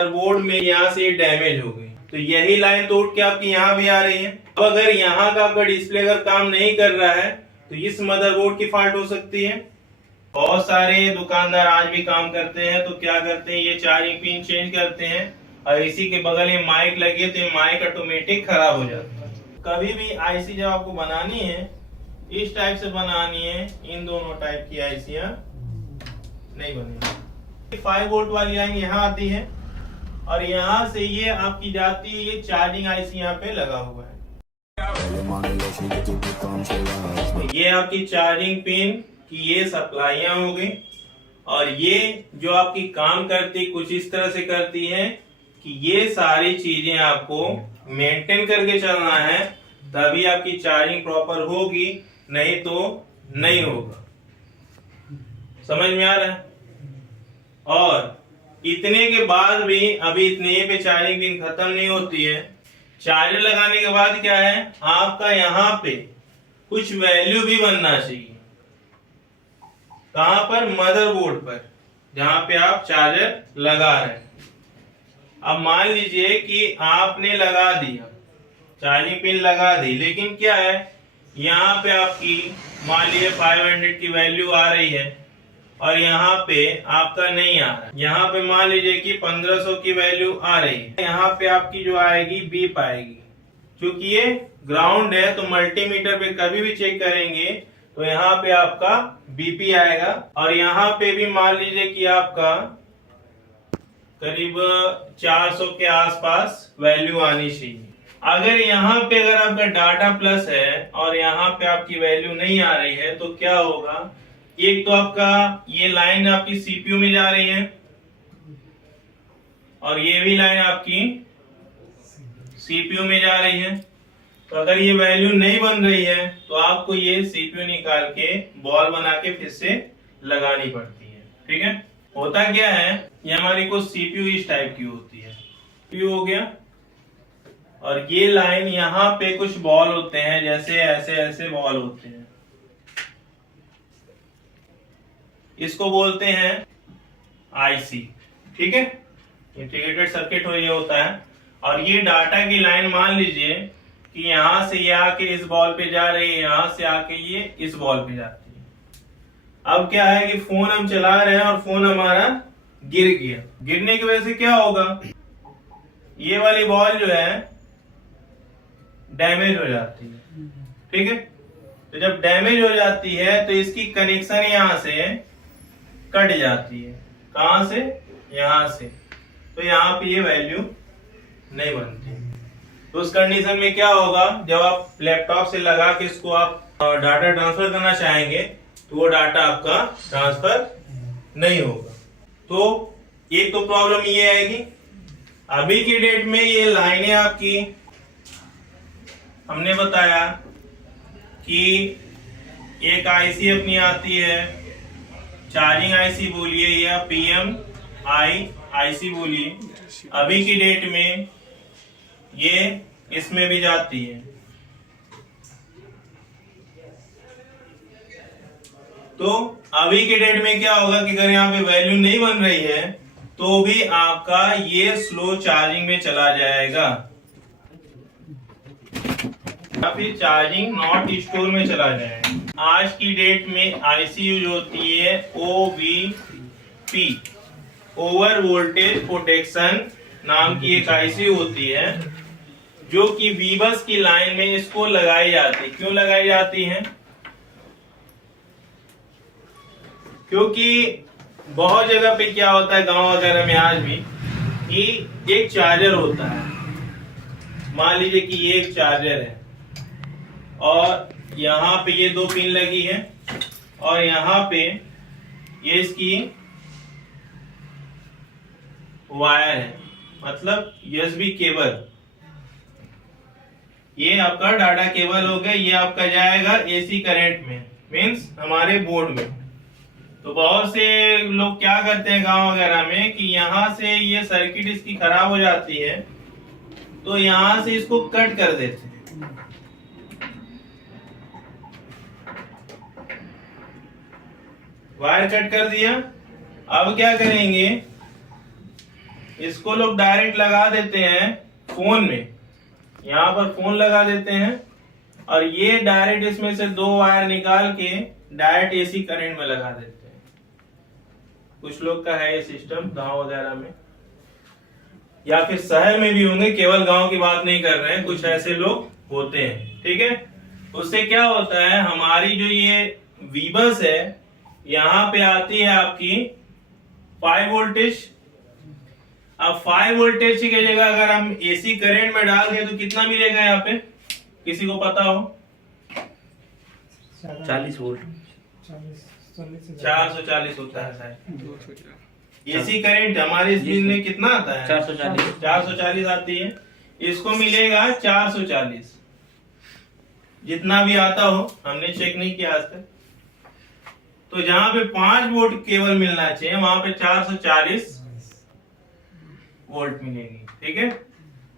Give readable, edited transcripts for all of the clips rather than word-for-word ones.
Board में यहाँ से डैमेज हो गई, तो यही लाइन तोड़ के आपकी यहाँ भी आ रही है। अब अगर यहाँ का आपका डिस्प्ले अगर काम नहीं कर रहा है तो इस मदरबोर्ड की फॉल्ट हो सकती है। बहुत सारे दुकानदार आज भी काम करते हैं, तो क्या करते हैं, ये चार्जिंग पिन चेंज करते हैं और इसी के बगल में माइक लगी है तो ये माइक ऑटोमेटिक खराब हो जाता है। कभी भी आईसी जब आपको बनानी है इस टाइप से बनानी है, इन दोनों टाइप की आईसियां नहीं बनेगी। 5 वोल्ट वाली लाइन यहाँ आती है और यहाँ से ये आपकी जाती है, ये चार्जिंग आईसी यहाँ पे लगा हुआ है। ये आपकी चार्जिंग पिन की ये सप्लाइयां हो गई और ये जो आपकी काम करती कुछ इस तरह से करती है कि ये सारी चीजें आपको मेंटेन करके चलना है, तभी आपकी चार्जिंग प्रॉपर होगी, नहीं तो नहीं होगा। समझ में आ रहा है? और इतने के बाद भी अभी इतने पे चार्जिंग पिन खत्म नहीं होती है। चार्जर लगाने के बाद क्या है, आपका यहाँ पे कुछ वैल्यू भी बनना चाहिए। कहां पर? मदरबोर्ड पर, जहां पे आप चार्जर लगा रहे हैं। अब मान लीजिए कि आपने लगा दिया, चार्जिंग पिन लगा दी, लेकिन क्या है, यहाँ पे आपकी मान लीजिए 500 की वैल्यू आ रही है और यहाँ पे आपका नहीं आ रहा है। यहाँ पे मान लीजिए कि 1500 की वैल्यू आ रही है, यहाँ पे आपकी जो आएगी बीप आएगी। क्योंकि ये ग्राउंड है तो मल्टीमीटर पे कभी भी चेक करेंगे तो यहाँ पे आपका बीपी आएगा और यहाँ पे भी मान लीजिए कि आपका करीब 400 के आसपास वैल्यू आनी चाहिए। अगर यहाँ पे अगर आपका डाटा प्लस है और यहाँ पे आपकी वैल्यू नहीं आ रही है तो क्या होगा, एक तो आपका ये लाइन आपकी सीपीयू में जा रही है और ये भी लाइन आपकी सीपीयू में जा रही है। तो अगर ये वैल्यू नहीं बन रही है तो आपको ये सीपीयू निकाल के बॉल बना के फिर से लगानी पड़ती है। ठीक है, होता क्या है, ये हमारी को सीपीयू इस टाइप की होती है, सीपीयू हो गया और ये लाइन यहाँ पे कुछ बॉल होते हैं, जैसे ऐसे ऐसे बॉल होते हैं, इसको बोलते हैं आईसी। ठीक है, इंटीग्रेटेड सर्किट हो ये होता है। और ये डाटा की लाइन मान लीजिए कि यहाँ से ये आके इस बॉल पे जा रही है, यहाँ से आके ये इस बॉल पे जाती है। अब क्या है कि फोन हम चला रहे हैं और फोन हमारा गिर गया, गिरने की वजह से क्या होगा, ये वाली बॉल जो है डैमेज हो जाती है। ठीक है, तो जब डैमेज हो जाती है तो इसकी कनेक्शन यहाँ से कट जाती है। कहां से? यहां से। तो यहाँ पे ये वैल्यू नहीं बनती। तो उस कंडीशन में क्या होगा, जब आप लैपटॉप से लगा के इसको आप डाटा ट्रांसफर करना चाहेंगे तो वो डाटा आपका ट्रांसफर नहीं होगा। तो एक तो प्रॉब्लम ये आएगी। अभी की डेट में ये लाइनें आपकी, हमने बताया कि एक आईसी अपनी आती है, चार्जिंग आईसी बोलिए या पीएम आईसी बोलिए, अभी की डेट में ये इसमें भी जाती है। तो अभी के डेट में क्या होगा कि अगर यहाँ पे वैल्यू नहीं बन रही है तो भी आपका ये स्लो चार्जिंग में चला जाएगा या फिर चार्जिंग नॉट स्टोर में चला जाएगा। आज की डेट में आईसी यूज होती है OVP, ओवर वोल्टेज प्रोटेक्शन नाम की एक आईसी होती है, जो कि वीबस की लाइन में इसको लगाई जाती है। क्यों लगाई जाती है? क्योंकि बहुत जगह पे क्या होता है गांव वगैरह में आज भी कि एक चार्जर होता है, मान लीजिए कि ये एक चार्जर है और यहाँ पे ये 2 पिन लगी है और यहाँ पे ये इसकी वायर है, मतलब यूएसबी केबल। ये आपका डाटा केबल हो गया, ये आपका जाएगा एसी करंट में, मींस हमारे बोर्ड में। तो बहुत से लोग क्या करते हैं गांव वगैरह में कि यहाँ से ये सर्किट इसकी खराब हो जाती है तो यहाँ से इसको कट कर देते हैं। वायर कट कर दिया, अब क्या करेंगे इसको लोग डायरेक्ट लगा देते हैं फोन में, यहाँ पर फोन लगा देते हैं और ये डायरेक्ट इसमें से 2 वायर निकाल के डायरेक्ट एसी करंट में लगा देते हैं। कुछ लोग का है ये सिस्टम गांव वगैरह में, या फिर शहर में भी होंगे, केवल गांव की बात नहीं कर रहे हैं, कुछ ऐसे लोग होते हैं। ठीक है, उससे क्या होता है, हमारी जो ये वीबस है यहाँ पे आती है आपकी 5 वोल्टेज। अब 5 वोल्टेज की जगह अगर हम एसी करंट में डाल दें तो कितना मिलेगा यहाँ पे, किसी को पता हो? 40 वोल्ट, 440 होता है शायद। एसी करंट हमारे स्क्रीन में कितना आता है? 440 आती है। इसको मिलेगा 440, जितना भी आता हो, हमने चेक नहीं किया आज तक। तो जहां पे 5 वोल्ट केवल मिलना चाहिए वहां पे 440 वोल्ट मिलेगी। ठीक है,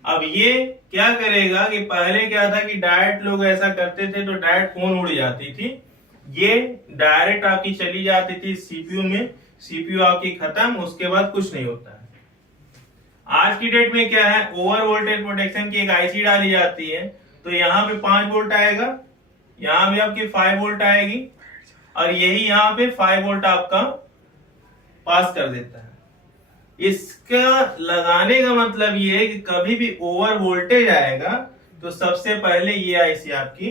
अब ये क्या करेगा कि पहले क्या था कि डायरेक्ट लोग ऐसा करते थे तो डायरेक्ट फोन उड़ जाती थी, ये डायरेक्ट आपकी चली जाती थी सीपीयू में, सीपीयू आपकी खत्म, उसके बाद कुछ नहीं होता है। आज की डेट में क्या है, ओवर वोल्टेज प्रोटेक्शन की एक आईसी डाली जाती है, तो यहाँ पे 5 वोल्ट आएगा, यहाँ भी आपकी 5 वोल्ट आएगी और यही यहाँ पे 5 वोल्ट आपका पास कर देता है। इसका लगाने का मतलब ये है कि कभी भी ओवर वोल्टेज आएगा तो सबसे पहले ये आईसी आपकी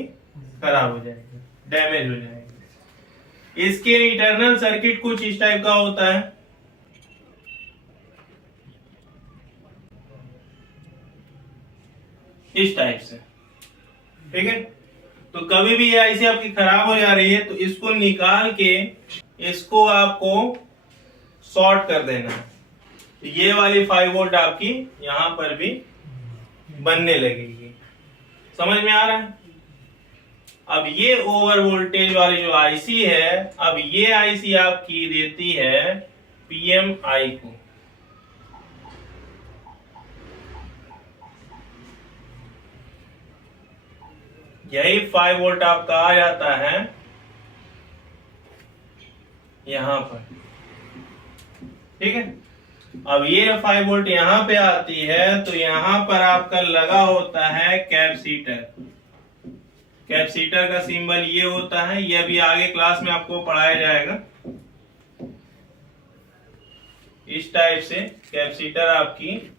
खराब हो जाएगी, डैमेज हो जाएगी। इसके इंटरनल सर्किट कुछ इस टाइप का होता है, इस टाइप से। ठीक है, तो कभी भी ये आईसी आपकी खराब हो जा रही है तो इसको निकाल के इसको आपको शॉर्ट कर देना है, तो ये वाली 5 वोल्ट आपकी यहां पर भी बनने लगेगी। समझ में आ रहा है? अब ये ओवर वोल्टेज वाली जो आईसी है, अब ये आईसी आपकी देती है पीएमआई को। यही 5 वोल्ट आपका आ जाता है यहां पर। ठीक है, अब ये 5 वोल्ट यहां पे आती है तो यहां पर आपका लगा होता है कैपेसिटर। कैपेसिटर का सिंबल ये होता है, ये अभी आगे क्लास में आपको पढ़ाया जाएगा। इस टाइप से कैपेसिटर आपकी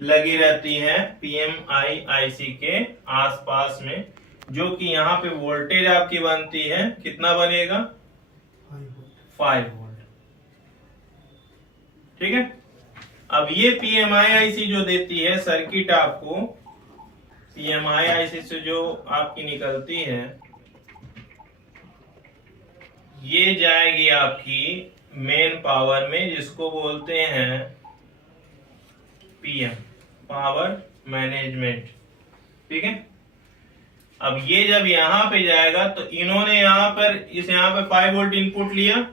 लगी रहती है पीएमआई आईसी के आसपास में, जो कि यहाँ पे वोल्टेज आपकी बनती है, कितना बनेगा? 5 वोल्ट। ठीक है, अब ये पीएमआई आईसी जो देती है सर्किट आपको, पीएमआई आईसी से जो आपकी निकलती है ये जाएगी आपकी मेन पावर में, जिसको बोलते हैं पीएम, पावर मैनेजमेंट। ठीक है, अब ये जब यहां पे जाएगा तो इन्होंने यहां पे 5 वोल्ट इनपुट लिया,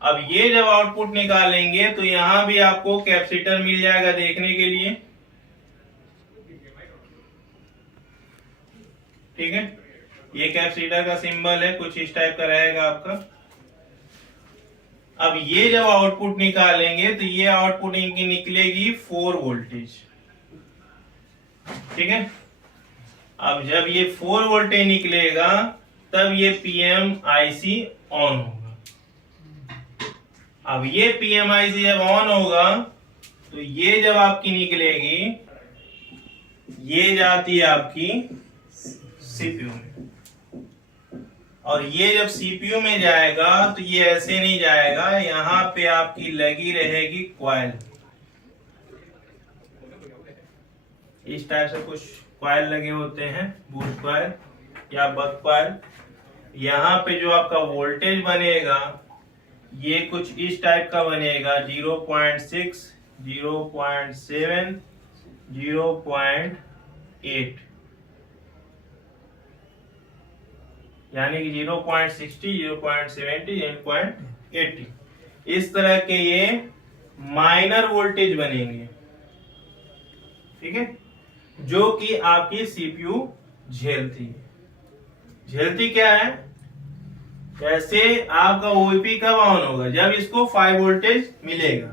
अब ये जब आउटपुट निकालेंगे तो यहां भी आपको कैपेसिटर मिल जाएगा देखने के लिए। ठीक है, ये कैपेसिटर का सिंबल है, कुछ इस टाइप का रहेगा आपका। अब ये जब आउटपुट निकालेंगे तो ये आउटपुट इनकी निकलेगी 4 वोल्टेज। ठीक है, अब जब ये 4 वोल्टेज निकलेगा तब ये पीएमआईसी ऑन होगा। अब ये पीएमआईसी जब ऑन होगा तो ये जब आपकी निकलेगी, ये जाती है आपकी सीपीयू में, और ये जब सीपीयू में जाएगा तो ये ऐसे नहीं जाएगा, यहां पे आपकी लगी रहेगी कॉइल। इस टाइप से कुछ कॉइल लगे होते हैं, बूस्ट कॉइल या बक कॉइल। यहाँ पे जो आपका वोल्टेज बनेगा ये कुछ इस टाइप का बनेगा, 0.6, 0.7, 0.8, यानी कि 0.60, 0.70, 0.80, इस तरह के ये माइनर वोल्टेज बनेंगे। ठीक है, जो कि आपकी सीपीयू झेलती क्या है, जैसे आपका ओईपी कब ऑन होगा, जब इसको 5 वोल्टेज मिलेगा।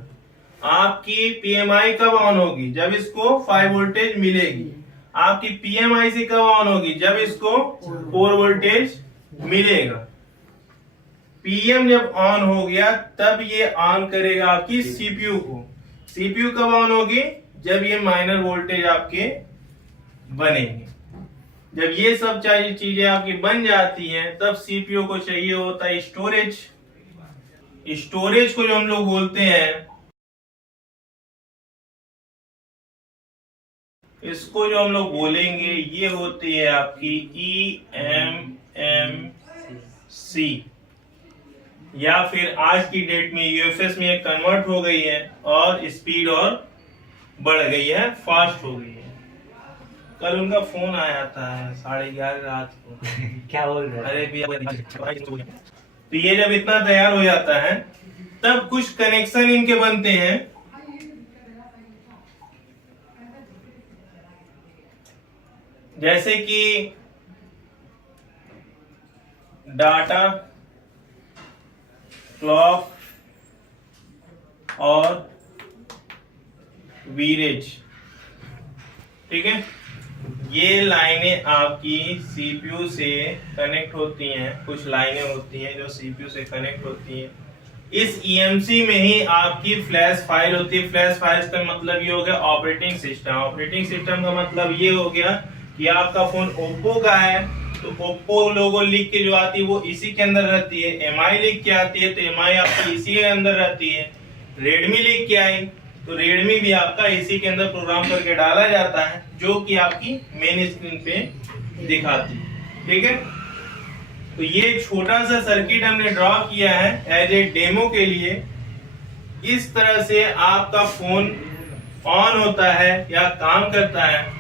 आपकी पीएमआई कब ऑन होगी? जब इसको 5 वोल्टेज मिलेगी। आपकी पीएमआईसी कब ऑन होगी? जब इसको 4 वोल्टेज मिलेगा। पीएम जब ऑन हो गया तब ये ऑन करेगा आपकी सीपीयू को। सीपीयू कब ऑन होगी? जब ये माइनर वोल्टेज आपके बनेंगे। जब ये सब चीजें आपकी बन जाती हैं तब सीपीयू को चाहिए होता है स्टोरेज। स्टोरेज को जो हम लोग बोलते हैं, इसको जो हम लोग बोलेंगे ये होती है आपकी EMMC, या फिर आज की डेट में यूएफएस में कन्वर्ट हो गई है और स्पीड और बढ़ गई है, फास्ट हो गई है। कल उनका फोन आया था 11:30 रात को। क्या बोल रहे हैं? अरे भैया, तो ये जब इतना तैयार हो जाता है तब कुछ कनेक्शन इनके बनते हैं। जैसे कि डाटा, क्लॉक और वीरेज, ठीक है। ये लाइनें आपकी सीपीयू से कनेक्ट होती हैं। कुछ लाइनें होती हैं जो सीपीयू से कनेक्ट होती हैं। इस ईएमसी में ही आपकी फ्लैश फाइल होती है। फ्लैश फाइल्स का मतलब ये हो गया ऑपरेटिंग सिस्टम। ऑपरेटिंग सिस्टम का मतलब ये हो गया कि आपका फोन ओप्पो का है तो ओप्पो लोगो लिख के जो आती है वो इसी के अंदर रहती है। एमआई लिख के आती है तो एमआई आपकी इसी के अंदर रहती है। रेडमी लिख के आई तो रेडमी भी आपका इसी के अंदर प्रोग्राम करके डाला जाता है, जो कि आपकी मेन स्क्रीन पे दिखाती है, ठीक है। तो ये छोटा सा सर्किट हमने ड्रॉ किया है एज ए डेमो के लिए। इस तरह से आपका फोन ऑन होता है या काम करता है।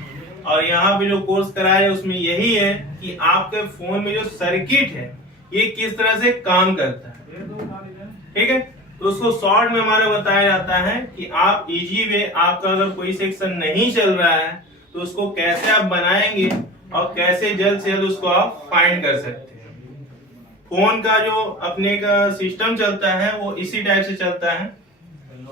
और यहाँ पे जो कोर्स कराया है उसमें यही है कि आपके फोन में जो सर्किट है ये किस तरह से काम करता है, ठीक है। तो उसको शॉर्ट में हमारा बताया जाता है कि आप इजी वे, आपका अगर कोई सेक्शन नहीं चल रहा है तो उसको कैसे आप बनाएंगे और कैसे जल्द से जल्द उसको आप फाइंड कर सकते हैं। फोन का जो अपने का सिस्टम चलता है वो इसी टाइप से चलता है।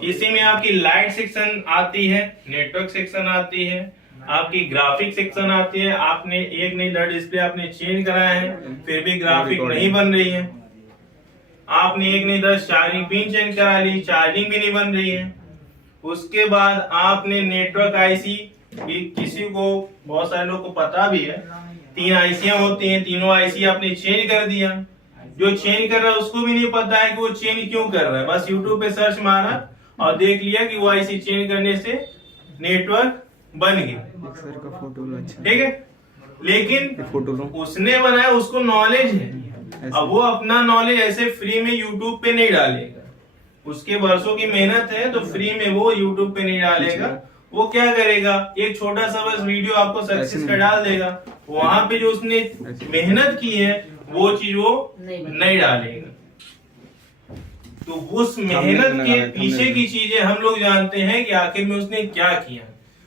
इसी में आपकी लाइट सेक्शन आती है, नेटवर्क सेक्शन आती है, आपकी ग्राफिक सेक्शन आती है। आपने एक नहीं दर डिस्प्ले आपने चेंज कराया है फिर भी ग्राफिक नहीं बन रही है। आपने एक नहीं 10 चार्जिंग पिन चेंज करा ली, चार्जिंग भी नहीं बन रही है। उसके बाद आपने नेटवर्क आईसी, किसी को, बहुत सारे लोग को पता भी है 3 आईसियां होती हैं, तीनों आईसी आपने चेंज कर दिया। जो चेंज कर रहा है उसको भी नहीं पता है कि वो चेंज क्यों कर रहा है, बस यूट्यूब पे सर्च मारा और देख लिया कि वो आईसी चेंज करने से नेटवर्क बन गया, ठीक है। लेकिन उसने बनाया, उसको नॉलेज है। अब वो अपना नॉलेज ऐसे फ्री में यूट्यूब पे नहीं डालेगा, उसके वर्षों की मेहनत है तो फ्री में वो यूट्यूब पे नहीं डालेगा। वो क्या करेगा, एक छोटा सा बस वीडियो आपको सक्सेस का डाल देगा। वहां पे जो उसने मेहनत की है वो चीज वो नहीं डालेगा। तो उस मेहनत के पीछे की चीजें हम लोग जानते हैं कि आखिर में उसने क्या किया।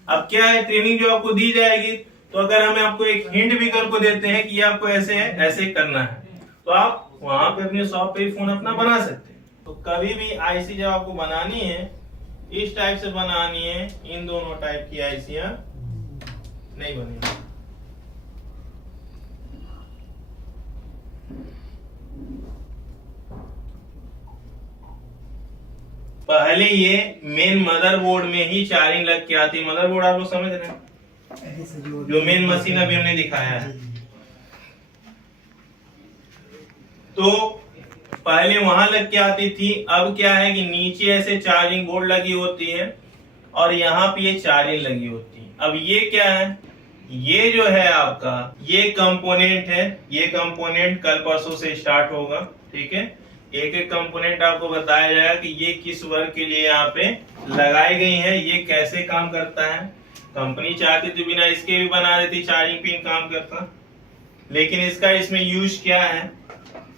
अब क्या है, ट्रेनिंग जो आपको दी जाएगी तो अगर हमें आपको एक हिंट भी करके देते हैं कि आपको ऐसे है, ऐसे करना है, तो आप वहां पे अपने शॉप पे फोन अपना बना सकते हैं। तो कभी भी आईसी जब आपको बनानी है इस टाइप से बनानी है, इन दोनों टाइप की आईसियां नहीं बनेगी। पहले ये मेन मदरबोर्ड में ही चार्जिंग लग के आती है। मदरबोर्ड आप लोग समझ रहे हैं, जो मेन मशीन अभी हमने दिखाया है। तो पहले वहां लग के आती थी, अब क्या है कि नीचे ऐसे चार्जिंग बोर्ड लगी होती है और यहाँ पे ये चार्जिंग लगी होती है। अब ये क्या है, ये जो है आपका ये कंपोनेंट है। ये कंपोनेंट कल परसों से स्टार्ट होगा, ठीक है। एक एक कंपोनेंट आपको बताया जाएगा कि ये किस वर्क के लिए यहाँ पे लगाई गई है, ये कैसे काम करता है। कंपनी चाहती तो बिना इसके भी बना देती, चार्जिंग पिन काम करता, लेकिन इसका इसमें यूज क्या है,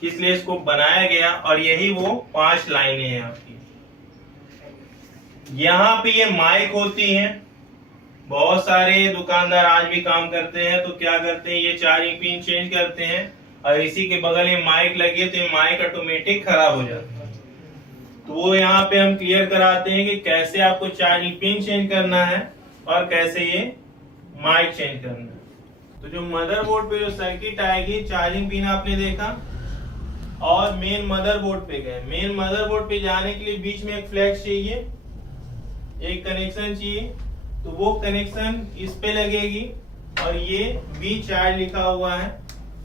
इसलिए इसको बनाया गया। और यही वो 5 लाइनें हैं आपकी। यहाँ पे ये माइक होती हैं। बहुत सारे दुकानदार आज भी काम करते हैं तो क्या करते हैं, ये चार्जिंग पिन चेंज करते हैं और इसी के बगल में माइक लगी है तो ये माइक ऑटोमेटिक खराब हो जाता है। तो वो यहाँ पे हम क्लियर कराते हैं कि कैसे आपको चार्जिंग पिन चेंज करना है और कैसे ये माइक चेंज करना है। तो जो मदरबोर्ड पे जो सर्किट आएगी, चार्जिंग पिन आपने देखा और मेन मदरबोर्ड पे गए। मेन मदरबोर्ड पे जाने के लिए बीच में एक फ्लैश चाहिए, एक कनेक्शन चाहिए, तो वो कनेक्शन इस पे लगेगी और ये वी चार्ज लिखा हुआ है।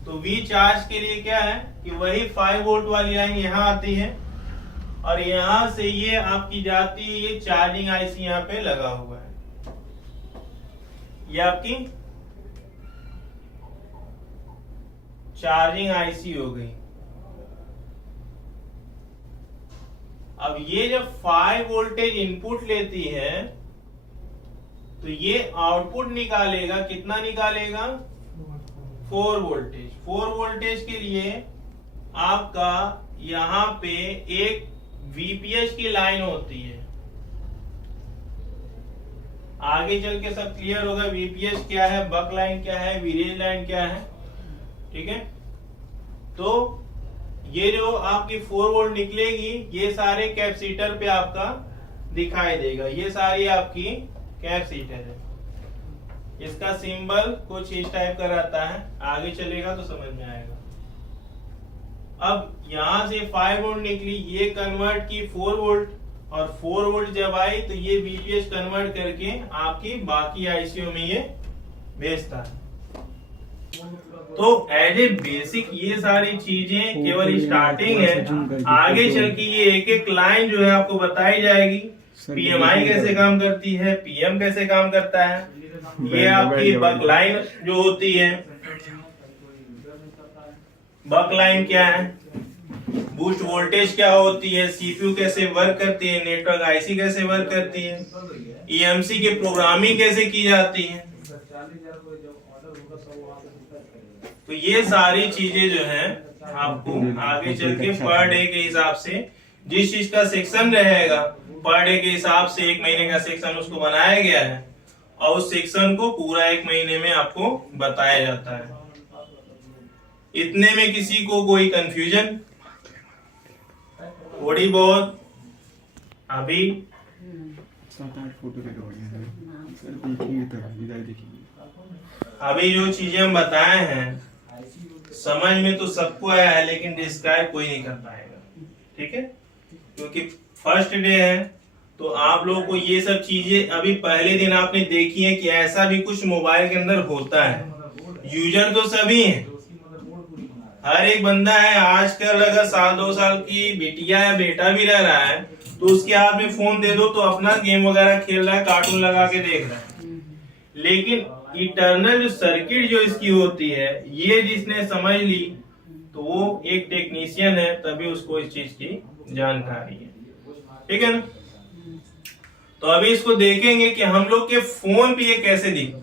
तो वी चार्ज के लिए क्या है कि वही 5 वोल्ट वाली लाइन यहाँ आती है और यहाँ से ये आपकी जाती है, ये चार्जिंग आईसी यहाँ पे लगा हुआ है। ये आपकी चार्जिंग आईसी हो गई। अब ये जब 5 वोल्टेज इनपुट लेती है तो ये आउटपुट निकालेगा, कितना निकालेगा? 4 वोल्टेज। 4 वोल्टेज के लिए आपका यहाँ पे एक वीपीएस की लाइन होती है, आगे चल के सब क्लियर होगा। वीपीएस क्या है, बक लाइन क्या है, वीरेज लाइन क्या है, ठीक है। तो ये जो आपकी 4 वोल्ट निकलेगी, ये सारे कैपेसिटर पे आपका दिखाई देगा। ये सारी आपकी कैपेसिटर है। इसका सिंबल कुछ इस टाइप का रहता है, आगे चलेगा तो समझ में आएगा। अब यहां से 5 वोल्ट निकली, ये कन्वर्ट की 4 वोल्ट और 4 वोल्ट जब आई तो ये बीपीएस कन्वर्ट करके आपकी बाकी आईसीयू में ये भेजता है। तो एज ए बेसिक ये सारी चीजें केवल स्टार्टिंग है, आगे चल के ये एक एक लाइन जो है आपको बताई जाएगी। पीएमआई कैसे काम करती है, पीएम कैसे काम करता है, ये आपकी बक लाइन जो होती है, बक लाइन क्या है, बूस्ट वोल्टेज क्या होती है, सीपीयू कैसे वर्क करती है, नेटवर्क आईसी कैसे वर्क करती है, ईएमसी की प्रोग्रामिंग कैसे की जाती है। तो ये सारी चीजें जो है आपको आगे चल के पर डे के हिसाब से जिस चीज का सेक्शन रहेगा, पर डे के हिसाब से 1 महीने का सेक्शन उसको बनाया गया है और उस सेक्शन को पूरा 1 महीने में आपको बताया जाता है। इतने में किसी को कोई कंफ्यूजन? थोड़ी बहुत? अभी अभी जो चीजें हम बताए हैं समझ में तो सबको आया है, लेकिन डिस्क्राइब कोई नहीं कर पाएगा, ठीक है, क्योंकि फर्स्ट डे है। तो आप लोगों को ये सब चीजें अभी पहले दिन आपने देखी है कि ऐसा भी कुछ मोबाइल के अंदर होता है। यूजर तो सभी हैं, हर एक बंदा है। आजकल अगर 1-2 साल की बिटिया या बेटा भी रह रहा है तो उसके हाथ में फोन दे दो तो अपना गेम वगैरह खेल रहा है, कार्टून लगा के देख रहा है। लेकिन इंटरनल जो सर्किट जो इसकी होती है, ये जिसने समझ ली तो वो एक टेक्नीशियन है, तभी उसको इस चीज की जानकारी है, ठीक है ना। तो अभी इसको देखेंगे कि हम लोग के फोन पे ये कैसे दिखता है।